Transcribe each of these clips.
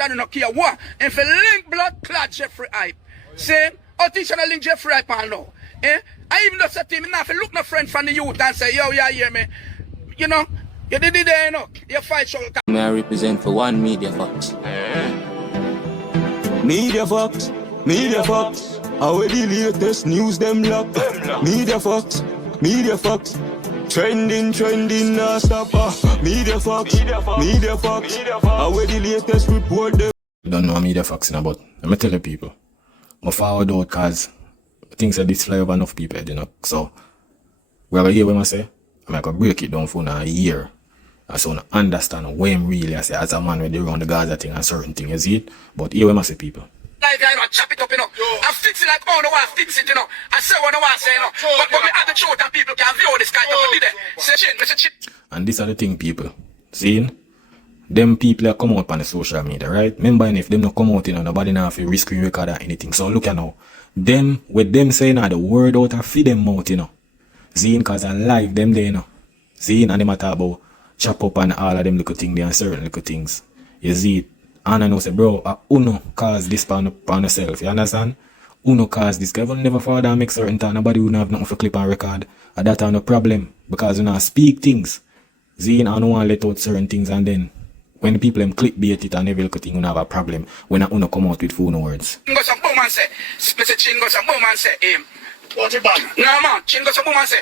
I don't care what. If you link blood clot Jeffrey Hype. See? How teacher link Jeffrey Hype and now. Eh? I even just said to him, now if you look no friend from the youth and say, yo, you hear me? You know, you did it there, you know. You fight so May I represent for one Media Fox. Media Fox, Media Fox. How the latest news them lock. Media Fox, Media Fox. Trending, nah stop. Media Fox, Media Fox. How the latest report them. You don't know Media Fox in about. Let me tell you people. I'm forward out cause things that this fly over enough people, you know. So we have a hear what I say. I'm like break it down for a year. I so I understand what I'm really I say as a man when they run the Gaza thing and certain thing, you see it? But here what I say people. Like I know, chop it up, you know. I fix it like, oh, no, I fix it, you know. I say what I want to say, you know. But me have the truth and people can view this kind of thing. Say shit. And this are the thing, people. Seeing? Them people that come out on the social media, right? Remember, if them not come out, you know, nobody now have a screen record or anything. So look at now. Them, with them saying the word out and feed them out, you know. Seeing? Because I like them there, you know. Seeing? And they matter about chop up and all of them little things there and certain little things. You see it? And I know say, bro, Uno cause this pan yourself, you understand? Uno cause this. Because never forward and make certain time, nobody would have nothing for clip and record. And that are no problem. Because you know, speak things. Zine, I don't want to let out certain things and then when people them clickbait it and every little thing, you have a problem. When I Uno come out with phone words. Chingo some boom and say, Mr. Chingo some boom and say, what's it back? No man, Chingo some boom and say,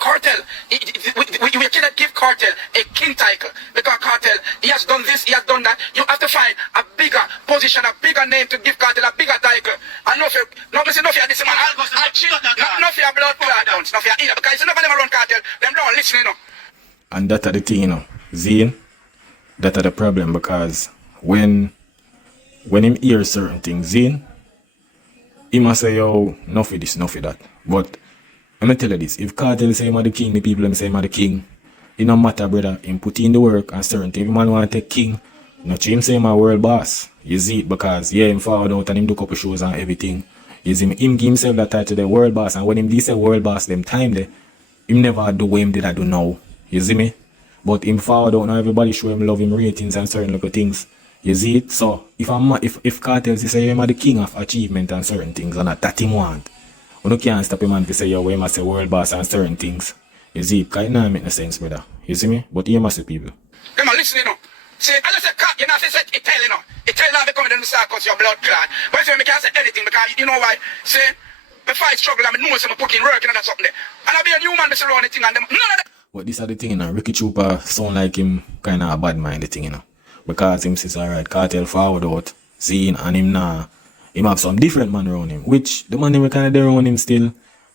Cartel, we cannot give Cartel a king title because Cartel, he has done this, he has done that. You have to find a bigger position, a bigger name to give Cartel a bigger title. And no fear this man, no fear blood clots, no fear either because you never run Cartel, them don't listen, you know. And that are the thing, you know, Zine, that are the problem because when him hear certain things, Zine, he must say, yo, no for this, no for that. But let me tell you this, if Cartel say him are the king, the people them say him are the king, it no matter, brother, him put in the work and certain things. If man want to take king, not him say him a world boss. You see it because, yeah, him forward out and him do couple shows and everything. You see him give himself that title, the world boss, and when him did say world boss, them time there, him never do what him did I do now. You see me? But him forward out now, everybody show him love him ratings and certain little things. You see it? So, if Cartel say him are the king of achievement and certain things, and that him want, you can't stop him and say, yo, we must say world boss and certain things. You see, because it doesn't make no sense, brother. You see me? But you must say people. Come on, listen, you know. See, I just say, you know, if you say it tell, you know. It tell now they come in and start cause your blood clot. But you can't say anything because, you know why? See, before I struggle, I know some putting work and that's something there. And I'll be a new man, Mr. Ronnie thing, and them, none of that. But this are the thing, you know. Ricky Trooper sound like him kind of a bad mind, the thing, you know. Because him says, alright, Cartel forward out, seeing, and him now. Him have some different man around him, which the man them kind of there around him still.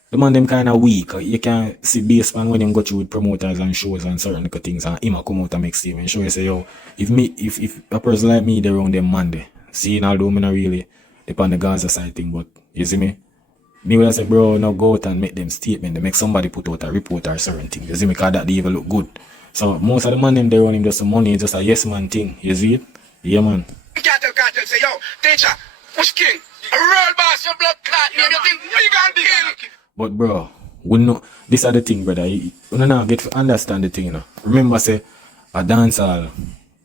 The man them kind of weak. You can see based on when him go through with promoters and shows and certain things, and him come out and make statement. Show you say, yo, if a person like me there around them man there, seeing although me not really depend on the Gaza side thing, but you see me? Me would say, bro, now go out and make them statement. They make somebody put out a report or certain thing. You see me? Because that they even look good. So most of the man them there around him just some money, just a yes man thing. You see it? Yeah man. Cartel say, yo, teacher, who's king? A real boss, your blood clot, name your thing big and king. But bro, we know this are the thing, brother. You don't get to understand the thing, you know. Remember, say a dancehall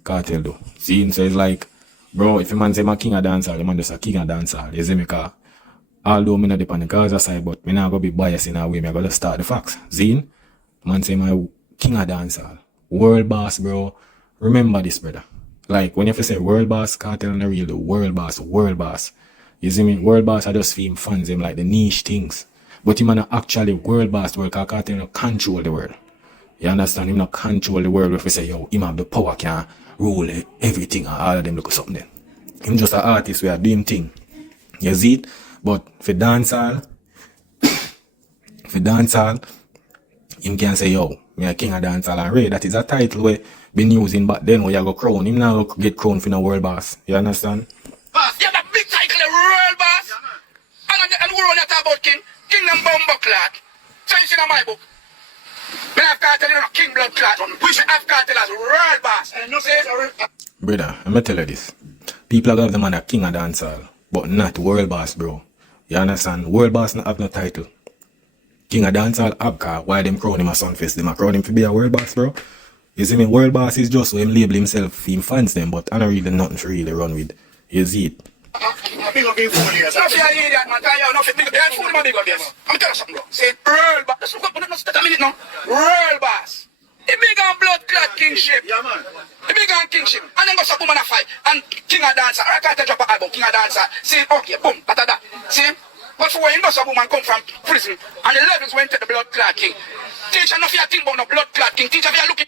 Cartel do. See, so it's like, bro, if a man say I'm a king of dancehall, the man just a king of dancehall. You see me? Cause although me not depend on the Gaza side, but me not gonna be biased in a way. Me gonna start the facts. Zine, man say my king of dancehall, world boss, bro. Remember this, brother. Like when you have to say world boss, Cartel and the real the world boss. You see me? World boss, I just feel him fans him like the niche things. But him not actually world boss world, because Cartel not control the world. You understand? Him not control the world if you say, yo, him have the power, can rule everything and all of them look at something then. Him just an artist where do him thing. You see it? But for dancehall, him can say, yo, me a king of dancehall and Ray. That is a title where been using back then where you go crown. Him now get crowned for no world boss. You understand? Boss, you have that big title, the real boss. And we're on talk about king. King and bumbo clot. So you see in my book. Me have Cartel, you know, king blood clot. We should have Cartel as real boss. Brother, I'm gonna tell you this. People are gonna have the man a king of dancehall, but not world boss, bro. You understand? World boss not have no title. King of dancehall have car. Why them crown him a Sunfest? Them a crown him to be a world boss, bro. You see me, world boss is just so him label himself, him fans them, but I don't really nothing to really run with. You see it? Big up in 4 years. Not for an idiot, man. Tell you, not for big up. They're fool, man, big up, yes. I'm telling you something, bro. Say, real boss. Let's look up, let's start a minute now. Real boss. The big and blood clot kingship. Yeah, man. The big and kingship. And then go some woman a fight. And king of dancer. I can't drop an album, king of dancer. See, okay, boom, that. See? But for when you know some woman come from prison, and the levels went to the blood clot king. Teacher, no fear think about no blood clot king. Teacher, fear looking.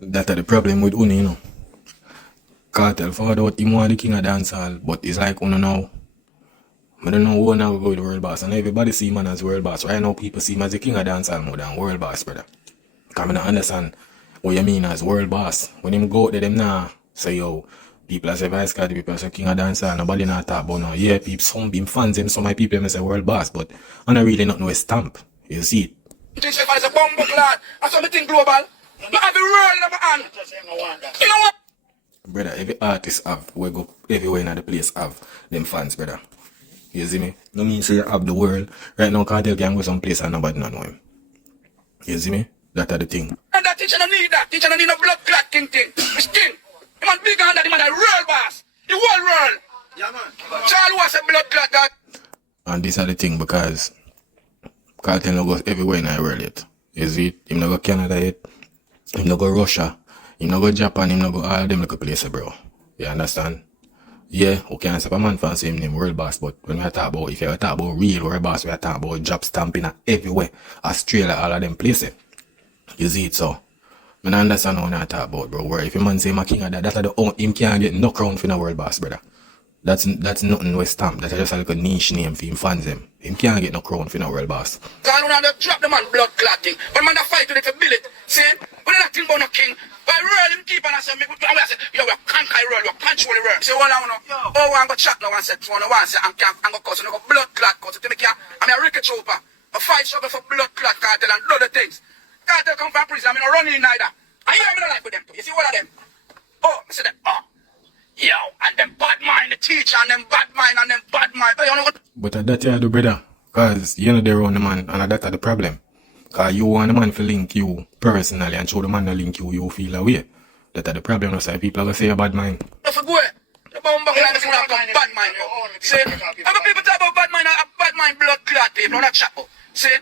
That's the problem with Uni, you know. Cartel forward out him want the king of dancehall, but it's like Uni now. I don't know who now go with the world boss, and everybody see man as world boss. Right now people see him as the king of dancehall more than world boss, brother. Cause I don't understand what you mean as world boss. When him go out there, them now say yo, people say VYBZ, people say king of dancehall, nobody not talk about now. Yeah, people, some him fans him, some of my people them say world boss, but I don't really not know his stamp. You see it. You think it's a bomb clad, that's something global. Not every world in my hand. You know what? Brother, every artist have, we go everywhere in the place have them fans, brother. You see me? No mean say you have the world. Right now, Cartel can go some place and nobody not know him. You see me? That's the thing. And that teacher don't need that. Teacher don't need no blood clot king thing. It's king. He man bigger than that. He man a real boss. The whole world. Yeah, man. Charles was a blood clot that. And this is the thing because Cartel no go everywhere in the world yet. You see it? Him no go Canada yet. Him no go Russia. Him no go Japan. Him no go all them little places, bro. You understand? Yeah, okay, and a man fancy him name world boss, but when we talk about, if you talk about real world boss, we talk about job stamping everywhere. Australia, all of them places. You see it, so. I don't understand what I talk about, bro. Where if a man say my king of that, that's the him can't get no crown for the world boss, brother. That's nothing with stamp. That's just like a niche name for him fans him. Him can't get no crown for the world boss. God, when I drop the man blood clotting, when man fight with it to build it, see? When I think about no king, but real him keep on and say, I say, yo, we conquer the world, we control the world. Say, well, I know, oh, I'm going to chat now and say, I'm going to say, I'm going to cause, I'm going to blood clot, cause I'm a Ricky Chopper. I fight struggle for blood clot cartel and other things. Cartel come from prison, I'm not running neither. I hear me not like with them too. You see all of them? Oh, I say them, oh. Yo, and them Badmine, the teacher, and them Badmine, and them Badmine. Oh, you know what? But that's you do, brother. Cause you know they run the man, and that's the problem. Cause you want the man to link you personally and show the man to link you, you feel away. That's the problem. No say people are gonna say a Badmine. If you go, the bomb buckle and the phone have come Badmine. See, other people talk about Badmine, Badmine blood clot people, not chat. See,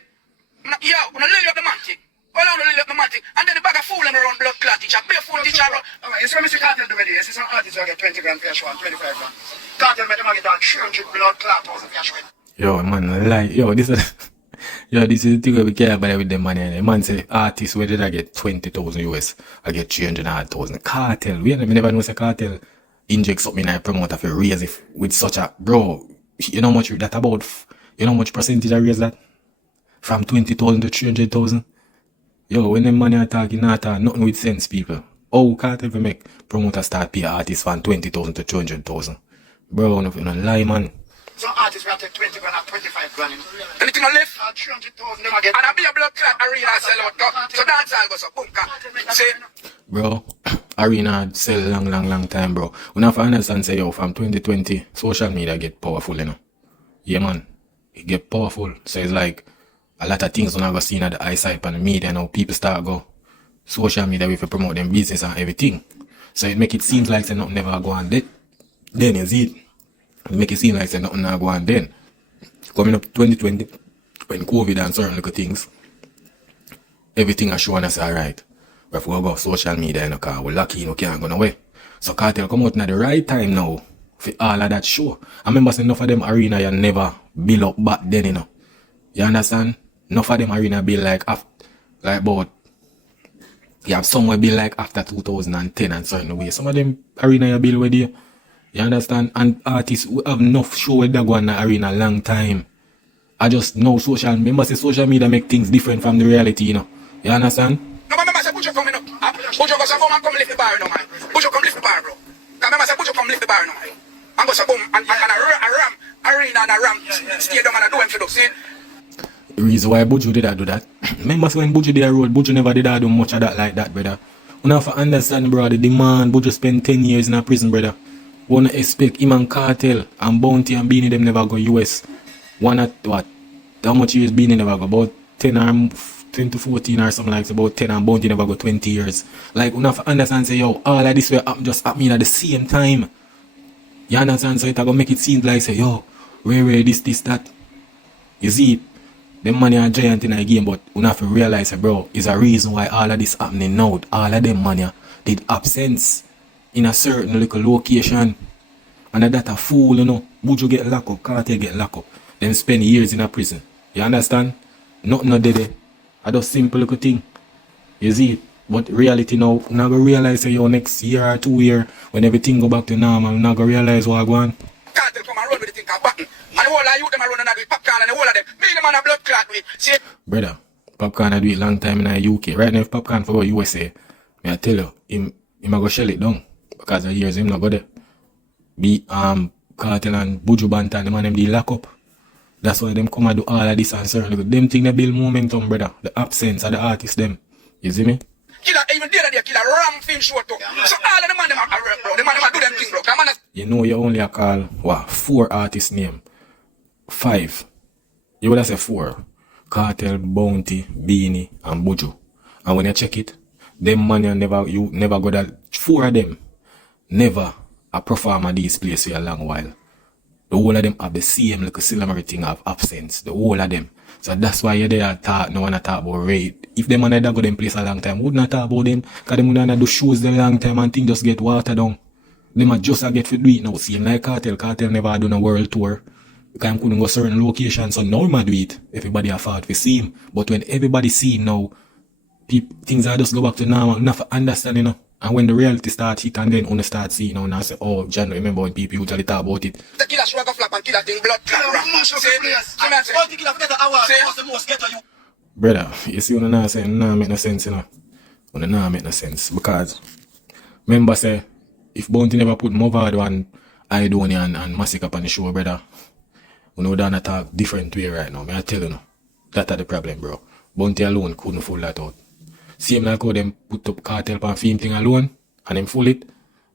yo, when I lay up the man thing. Well, I'm going to leave up the man thing. And then the bag of fool them around blood clot teacher. Be a fool teacher. Alright, you see Mr. Cartel do with this. It's an artist who get 20 grand for your show and 25 grand. Cartel make them get all 300 blood clot thousand for your show. Yo, man, like, yo, this is the thing we care about with them money. The man say, artists, where did I get 20,000 US? I get 300,000. Cartel, we never know say Cartel inject something and promote for raise if with such a, bro, you know how much that about, you know how much percentage I raise that? From 20,000 to 300,000? Yo, when them money are talking, nothing with sense, people. Oh, Cartel we make promoters start pay artists from 20,000 to 200,000. Bro, no lie, man. Some artists will take 20 grand and 25 grand. Anything on left? 300,000 never get. And I be a blood clot arena sell out. So that's all goes up. Boom, see? Bro, arena sell long time, bro. When I understand say, yo, from 2020, social media get powerful, you know. Yeah, man. It get powerful. So it's like, a lot of things when I go see in the eyesight and the media now, people start go social media with to promote them business and everything. So it make it seem like say nothing never go on then you see it. It make it seem like say nothing never go on then. Coming up 2020, when COVID and certain little things, everything is showing us alright. We have to go social media in the car, we're lucky, you know, can't go nowhere. So Cartel come out at the right time now for all of that show. I remember saying enough of them arena you never build up back then, you know. You understand? Enough of them arena build like after, like about, you have somewhere build like after 2010 and certain way. Some of them arena you build with you. You understand? And artists who have enough show with that go on the arena long time. I just know remember say social media make things different from the reality, you know. You understand? No, remember say Bujo coming up. Bujo goes come and come lift the bar, no man. Bujo come lift the bar, bro. Remember say Bujo come lift the bar, no man. And go say boom, and a ram, arena and a ram, stay down and do him for those, see? The reason why Buju did that do that. Remember when Buju did a road, Buju never did do much of that like that, brother. We have to understand, brother, the demand. Buju spent 10 years in a prison, brother. We don't expect him and Cartel and Bounty and Beanie them never go US. One at what? How much years Beanie never go? About 10 or 2014 or something like about 10 and Bounty never go 20 years. Like, you have to understand, say, yo, all of this will happen just happening at the same time. You understand? So it gonna make it seem like, say, yo, where, this, that. You see it? Them money are giant in the game, but you have to realize, bro, is a reason why all of this happening now. All of them money did absence in a certain little location. And that a fool, you know. Buju get locked up, Cartel get locked up. Them spend years in a prison. You understand? Nothing no dead. I just simple little thing. You see it? But reality now, you're not going to realize that your next year or 2 years, when everything go back to normal, you're not going to realize what going on. Cartel come and run with the thing called button. And the whole of you them are running with popcorn and the whole of them. Me them on a blood clot with. See? Brother, popcorn I do it long time in the UK. Right now if popcorn for USA, I tell you, him go shell it down. Because of years him not go there. Be Cartel and Buju Bantan, the man them they lock up. That's why them come and do all of this and certain. Them thing they build momentum, brother. The absence of the artists them. You see me? Killer, even the other day, killer ram film show too. So all of the man them are bro. The man them are do them thing, bro. Come on. You know you only call, what, 4 artists name. 5. You would have say 4. Cartel, Bounty, Beanie, and Buju. And when you check it, them man you never got that. 4 of them never a perform at these places for a long while. The whole of them have the same like a celebrity thing of absence. The whole of them. So that's why you're there talk, no one talk about rate. If them man that go them place a long time, would not talk about them. Cause them would not do shows the long time and things just get watered down. Them a just a get for do it now. Same like Cartel. Cartel never done a world tour. Because I couldn't go certain locations. So now I do it. Everybody a fought for see him. But when everybody see him now, things are just go back to normal. Enough for understanding, you know. And when the reality starts hit and then when start seeing, you know, and I say, oh, John, remember when people usually talk about it. The killer swagger flap and killer thing blood clot. Brother, you see what I'm saying? Nah make no sense, you know. Nah make no sense. Because, remember say, if Bounty never put mavado and aidonia and masicka on the show, brother, we know that talk different way right now. I tell you, no. That's the problem, bro. Bounty alone couldn't pull that out. Same like how them put up Cartel and film thing alone and them full it.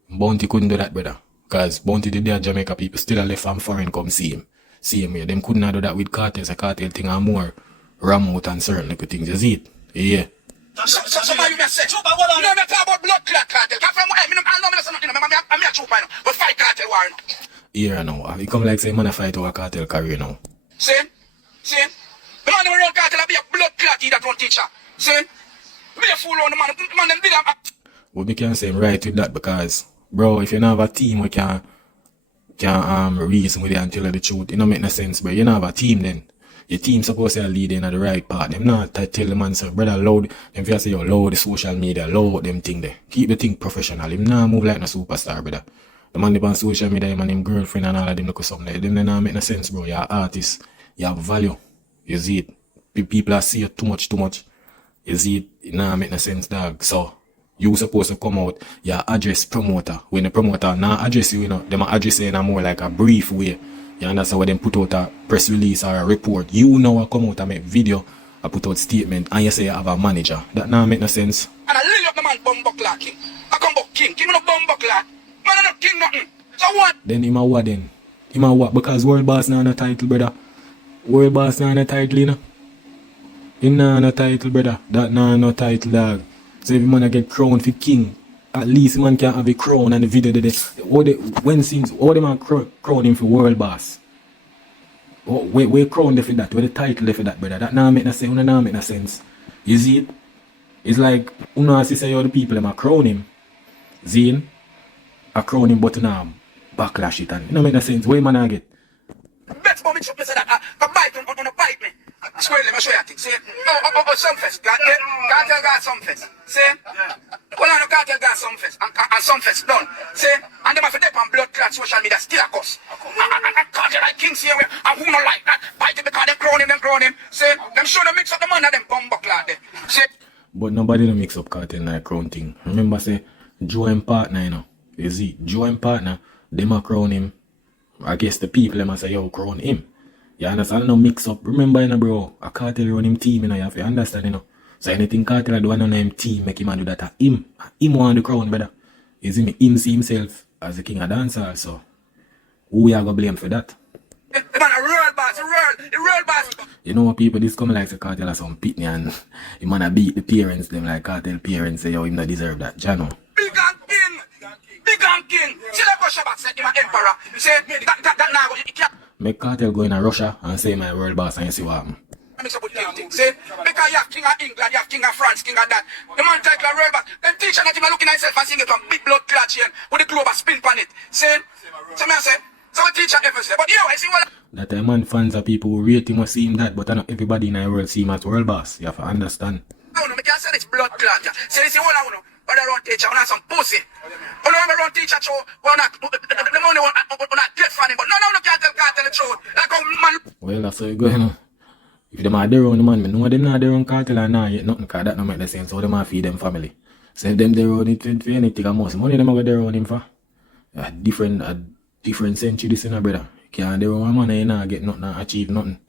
Bounty couldn't do that, brother. Because Bounty did there Jamaica people still left from foreign come see him. Same way. Them couldn't do that with Cartel. So Cartel thing are more ram out and certain little things. You see it? Yeah. Somebody may say, you know me talk about blood clot Cartel. I know me not say nothing. I'm a trooper now. But fight Cartel war now. Yeah, now. It come like say man a fight over Cartel career now. See? The man who run Cartel be a blood clot that one teacher. See? Be a fool on the man them did that. But we can say I'm right with that because, bro, if you don't have a team we can reason with it and tell you the truth, it don't make no sense, bro. You don't have a team then. Your team supposed to lead in at the right part. Them not tell the man, say, brother, load, them if say, yo, load the social media, load them thing there. Keep the thing professional. Him not move like no superstar, brother. The man on social media, him and him girlfriend and all of them look something like them. They not make no sense, bro. You're an artist. You have value. You see it. People are see you too much. You see it nah make no sense, dog. So you supposed to come out, your address promoter. When the promoter not address you, you know, them address you in a more like a brief way. You understand what them put out a press release or a report. You know come out and make video, I put out statement and you say you have a manager. That nah make no sense. And I lay up the man bumbuckler king. I come back king. King no bumbuckler. Man I not king nothing. So what? Then him a what then? Him a what? Because world boss not a title, brother. World boss not a title, you know. Him nah no title, brother. That nah no title, dog. So if man get crowned for king, at least man can have a crown and the video when the man crown him for world boss. We crown for that, where the title for that, brother. That nah make no sense, nah make no sense. You see it? It's like una see say all the people them a crown him. Zine a crown him but now backlash it and it no make no sense. Where man get? Bet for me to say that a bite on a bite me. Swear let me show you a thing. See? Oh, some fest. Cartel got some fest. See? Well, I know Cartel got some fest. And some fest done. See? And them have to dip on blood clot social media still a cuss. And Cartel like kings here. And who not like that? Bite it because them crown him. See? Them show them mix up the man of them bumbuckler there. See? But nobody don't mix up Cartel like crown thing. Remember say, Joe and partner, you know. You see? Joe and partner, them a crown him. I guess the people them a say, yo, crown him. You understand? No mix up. Remember, you know, bro, a Cartel run him team, you know, you have to understand, you know. So anything Cartel do on him team, make him do that. Him want the crown, brother. You see me? Him see himself as the king of dancehall, so who you gonna blame for that? The man a real boss, a real. The real boss. You know what people this come like the cartel or some pitney and he man a beat the parents them like cartel parents say yo him not deserve that. Jano. Big and king. Big and king. See that Russia back said him an emperor. Say that now you can't Make cartel go in a Russia and say my world boss and you see what happen. mix up with king thing. Say because you have king of England, you have king of France, king of that. The man take a real back. Them teacher not even looking at himself and seeing it one big blood clot chain with the globe a spin on it. Say, so me I say, so a teacher ever say. But yeah, I see what That a man fans of people who rate him or see him that, but not everybody in the world see him as world boss. You have to understand. I don't know, I can't say it's blood clot. Say this is all I know. But I don't teacher, I'm some pussy. I don't run teacher show, but not the money will not get funny. But no, can't tell the truth. Like how man. Well, that's how it go, you know. If them are their own man, me know them not their own cartel and not yet nothing, cause that don't make the sense. So them are feed them family. So if them their own, it for anything, and most money them are their own him for. A different century this in a brother. Can't their own man and not get nothing, achieve nothing.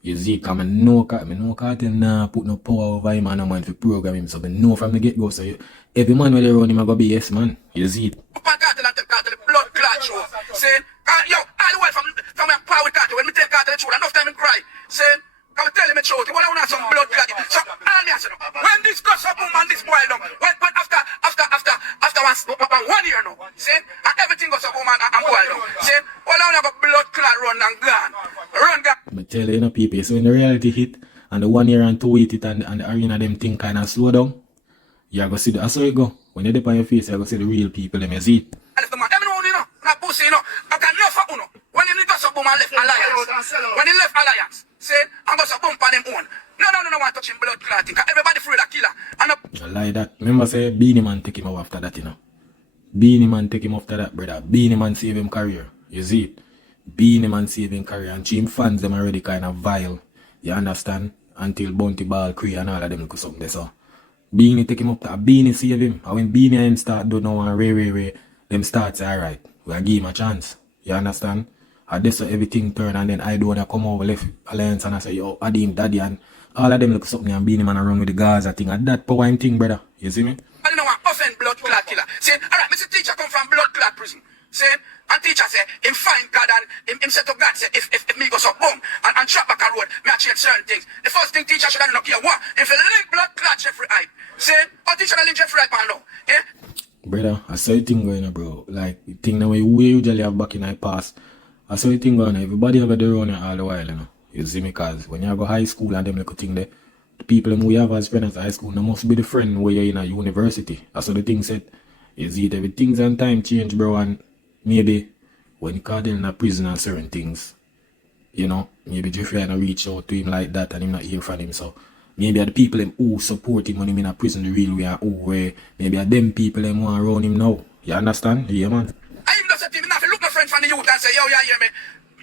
You see, cause me no cartel nah put no power over him and no man to program him. So me know from the get go. So you, every man where they run him a go be yes man. You see it. Cartel and tell cartel the blood clot show. Say, yo, all the way from your power with cartel, when me tell cartel the truth, enough time in cry. Say, come tell him the truth. Well, I want some blood clot. So, all me answer, when this goes up boom and this boil down, when after 1 year now, say, and everything goes up boom and boil down. Say, well, I want to go blood clot run and gone. Run gone. I tell you know people, so when the reality hit and the 1 year and 2 hit it and the arena them thing kind of slow down, you are going to see that's how it go. When you dip on your face, you are going to see the real people them you see it. And if the man, you know, not pussy, you know, I can know for uno. When you go so boom and left alliance, when he left alliance, say, I'm going to bump on them own. No, want touching blood clotting, because everybody afraid of killer. And I like that. Remember say, Beanie Man take him off after that, you know. Beanie Man take him after that, brother. Beanie Man save him career. You see it? Beanie Man save him career. And Team fans them already kind of vile. You understand? Until Bounty Ball, Cree and all of them look something there, so. Beanie take him up to Beanie save him. And when Beanie and him start do no one Ray, them start say, alright, we'll give him a chance. You understand? And that's how everything turn and then Aidonia come over left alliance and I say, yo, Adim, Daddy, and all of them look something and Beanie Man around with the Gaza thing. And that power him thing, brother. You see me? I don't want offend blood clot killer. Say, alright, Mr. Teacher come from blood clot prison. Say, and teacher say, him find God and him say to God, say, if me go so boom and drop back a road, me I change certain things. The first thing teacher should have done here, what? If you link blood clot Jeffrey Hype, say, oh teacher link Jeffrey Hype man now. Eh? Brother, I saw the thing going on, bro. Like, the thing that we usually have back in the past. I saw the thing going on. Everybody have their own all the while, you know. You see me, cause when you go high school and them little thing there, the people who we have as friends at high school, they must be the friend where you're in a university. That's what the thing said. You see it, everything's and time change, bro, and maybe when you caught in a prison and certain things, you know, maybe Jeffrey and reach out to him like that and him not hear from him. So maybe the people them who support him when him in a prison the real way and who where maybe them people them want around him now. You understand? Yeah, man. I even just said to him, if you look my friend from the youth and say, yo, yeah, hear me.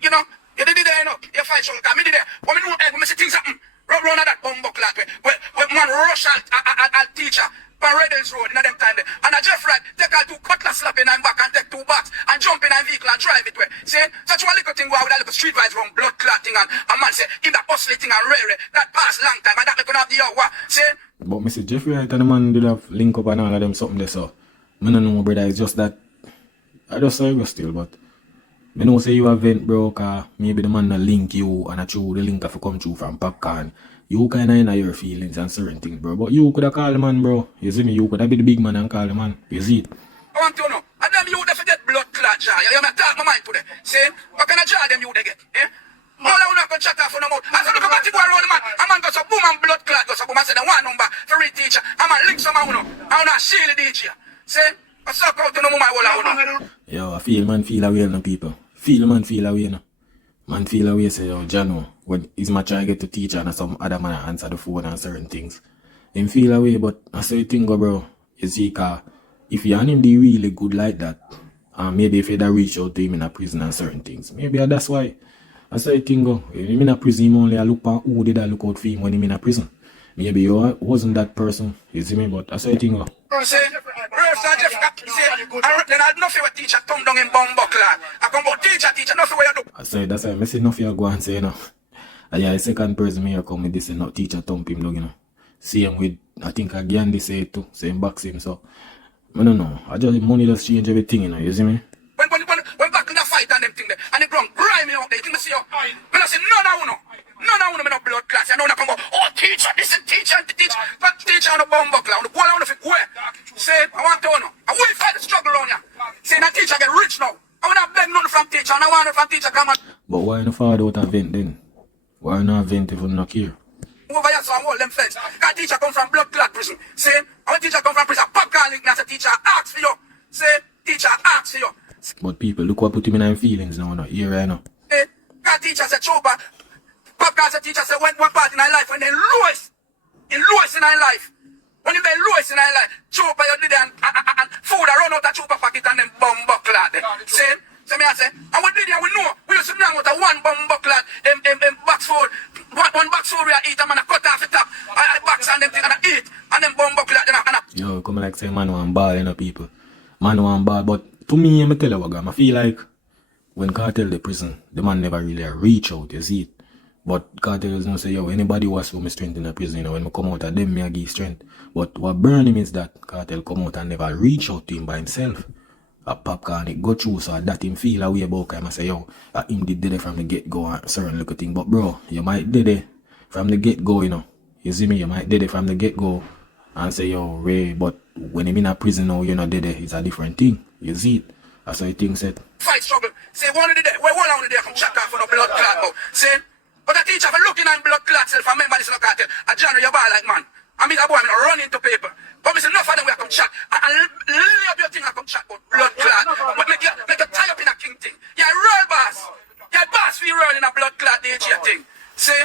You know, you did it there, you know. You fight some me did there. When me know, when me see things happen, run at that bumbo clock where man rush at teacher. Redlands Road in them time there. And a Jeff Wright take all 2 cutlass slap in and back and take 2 bats and jump in a vehicle and drive it way. Say, such one little thing where with a little street vibes from blood clotting and a man say, in that hustling thing and rare, that pass long time and that me gonna have the hour. Say, but Mr. Jeffrey Wright and the man did have link up and all of them something there, so I don't know, brother, it's just that I just saw you still, but I know say you have vent, bro, cause maybe the man not link you and I through the link have to come through from popcorn. You kind of in your feelings and certain things, bro. But you could have called the man, bro. You see me? You could have been the big man and call the man. You see it? I want to know. And them you they forget blood clot jar. You may talk my mind today. Say, what kind of jar them you they get? Eh? All I want to chat off on the mouth. I said, look at go around the man. A man goes a boom and blood clot goes a boom. I said, the one number for real teacher. A man link some I want to shield the DJ. Say, I suck out to no more my whole I want. Yo, I feel man feel away no people. Feel man feel away no. Man feel away say, yo, Jano, when his man try to get to teacher and some other man answer the phone and certain things. Him feel away, but I say thing go, bro. You see, cause if you and him be really good like that, maybe if you reach out to him in a prison and certain things, maybe that's why. I say thing go. If him in a prison, him only look at who did I look out for him when him in a prison. Maybe you wasn't that person, you see me, but I say thing go. Say, then I nothing with teacher thumb down in bumbo clot. I come about teacher, nothing where you do. I say that's why I say nothing you go and say, you know. And yeah, the second person me here come with this and not teacher thump him down, you know. See him with, I think again they say it too, same box him, so I don't know. I just money just change everything, you know, you see me? When back in the fight and them thing there, and the ground grimy out there, you think me see you? When I say no, teach on the bumbuckler, on the goal on the fit, where? Say, I want to know. I will fight the struggle on ya. Say, that teacher get rich now. I want to beg nothing from teacher, and I want from teacher come and... But why not father out a vent then? Why not vent if I'm not here? Over here, so I hold them feds. That teacher come from blood clot prison. Say, our teacher come from prison. Popcorn link, that's a teacher asks for you. Say, teacher asks for you. But people, look what put him in them feelings now, not here right now. Hey, that teacher said, Chopa. Popcorn said, teacher said, one part in our life when they lowest in our life. When you been lowest in our life, Chopa, you did it and food, I run out of Chopa pocket and them bumbuckler. Say, so me I say, and we did it, we know. We used to bring out a one bumbuckler, box food. One box food we eat, and I cut off the top. I box and them thing and I eat. And them bumbuckler, and I... Yo, come like say man want ball, you know, people. Man want ball, but to me, I tell you what, I feel like when Cartel the prison, the man never really reach out, you see it. But Cartel does not say, yo, anybody was for me strength in the prison, you know, when I come out of them, I give strength. But what burn him is that Cartel come out and never reach out to him by himself. A popcorn, it go through, so that him feel a way about him. I say, yo, him did it from the get-go and certain little thing. But bro, you might did it from the get-go, you know. You see me, you might did it from the get-go and say, yo, Ray, but when him in a prison now, you know, did it, it's a different thing. You see it? That's how the thing said. Fight struggle. Say, one of the day, one of the day, come check out for the blood clot. Say, but the teacher for looking at blood clot self, and remember this no cartel, a genre you buy like man. I mean, a boy, I mean, run into paper. But we say, enough of them, we come chat. And lay up your thing, I come chat about blood clot. But make you tie up in a king thing. Yeah, roll boss. Yeah, boss, we roll in a blood clot, the HA thing. Say,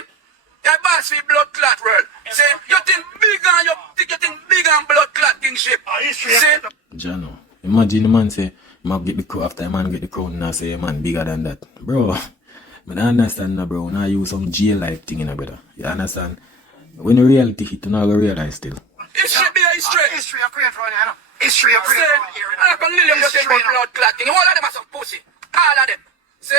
yeah, boss, we blood clot roll. Say, you think big on your, you think big on blood clot thing shape. Say, Jano, imagine the man say, man get the crown after a man get the crown and I say, man bigger than that. Bro, I understand now, bro. Now use some jail-like thing, you know, brother. You understand? When the reality hit, you not gonna realize still. history be a history. History of create right now. History of create right here. I can live with them blood clotting. All of them are some pussy. All of them. Say,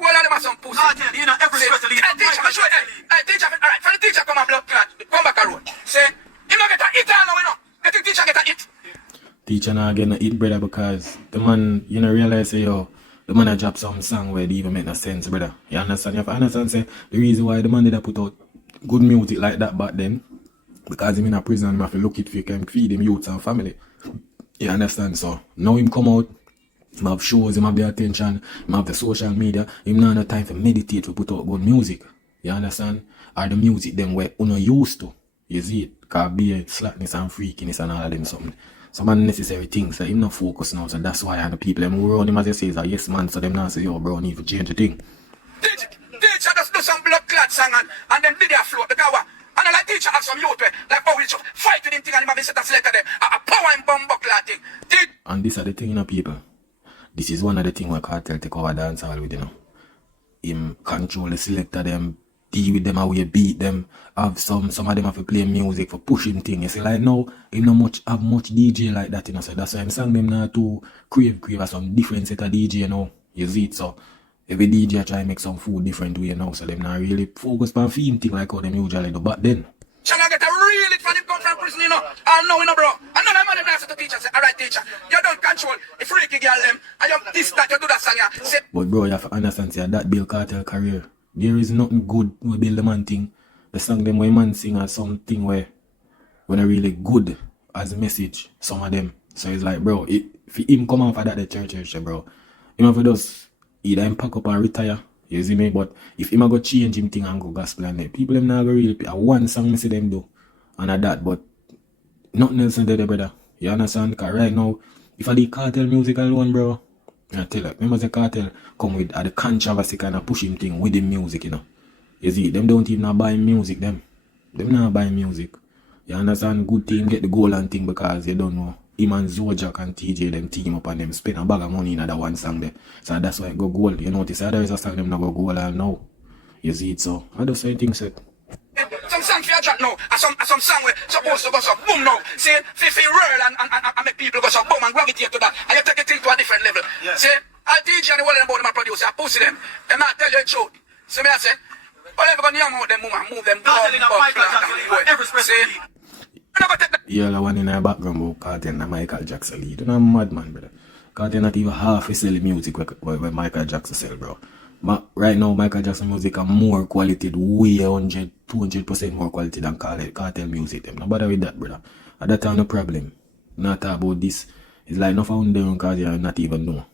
all of them are some pussy. You know, every special leader. Teacher, alright, for the teacher come and blood clot, come back a road. Say, he not get a hit all now, you know. You think teacher get a hit? Teacher not get no hit, brother, because the man, you know, realize, say, yo, the man a drop some song where they even make no sense, brother. You understand? You have to understand, say, the reason why the man did put out good music like that back then, because him in a prison, him have to look it for he can feed him youths and family. You understand? So, now him come out, him have shows, him have the attention, him have the social media, him not have time to meditate to put out good music. You understand? Or the music them where you used to. You see it? Because be slackness and freakiness and all of them something. Some unnecessary things that him not focus now, so that's why the people them who around him as they say is a yes man, so them now say, yo bro, need to change the thing. Teacher just do some blood clot song and then did their float because what? And like teacher have some youth like how we just fight with him thing and him have a set of select them. A power and bomb clot thing. And this are the thing, you know, people. This is one of the things where Cartel take over dancehall with, you know. Him control the selector them, deal with them how you beat them, have some of them have to play music for pushing things. You see, like now, him not have much DJ like that, you know, so that's why I'm saying them now to crave some different set of DJ, you know. You see it, so every DJ try to make some food different way, you know, so them not really focus on theme thing like how them usually do back then. Shall I get a real it from him come from prison, you know? I know, you know, bro. I know that man answer to teacher say, alright teacher, you don't control the freaky girl them, and you this that you do that song, yeah. Say, but bro, you have to understand, say, that Bill Cartel career, there is nothing good with Bill the man thing. The song them when man sing or something where when are really good as a message, some of them. So it's like, bro, if him come out for that the church, bro, him have to just either him pack up and retire, you see me? But if him go change him thing and go gospel and people them not go really pay. One song me see them do and a that, but nothing else in there, brother. You understand? Because right now, if I do Cartel music alone, bro, I tell you, remember the Cartel come with the controversy kind of pushing thing with the music, you know. You see, them don't even not buy music, them not buy music. You understand? Good team get the goal and thing because you don't know. Him and Zojak and TJ them team up and them spend a bag of money in that one song there. So that's why it go goal. You notice there is a song them not go goal all now. You see it, so I just say things set. some song for your chat now, and some song where supposed to go some boom now. Say, fifi roll and make people go some boom and gravitate to that, and you take it to a different level. Yeah. Say, I'll teach you the whole about them and produce, I pussy them. They might tell you the truth. So me I say, all ever gonna young out them move them down. Yeah, the one in our background about Cartel and Michael Jackson lead. You know, I'm mad man, brother. Cartel not even half sell music where Michael Jackson sell, bro. Right now, Michael Jackson music are more quality, way 200% more quality than cartel music. Them. No bother with that, brother. And that's no problem. Not talk about this. It's like no found there because you not even know.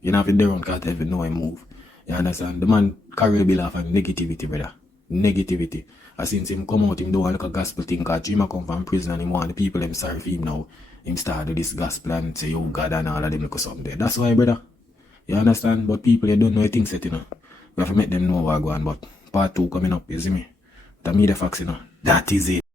You not even there on cartel even know him move. You understand? The man carry the bill off and negativity, brother. Negativity. And since him come out, him do like a gospel thing, because him come from prison and him want the people them sorry for him now. Him start do this gospel and say, yo, God and all of them look something there. That's why, brother. You understand? But people, you don't know the things set, you know. We have to make them know what go on, but part 2 coming up, you see me? The media facts, you know. That is it.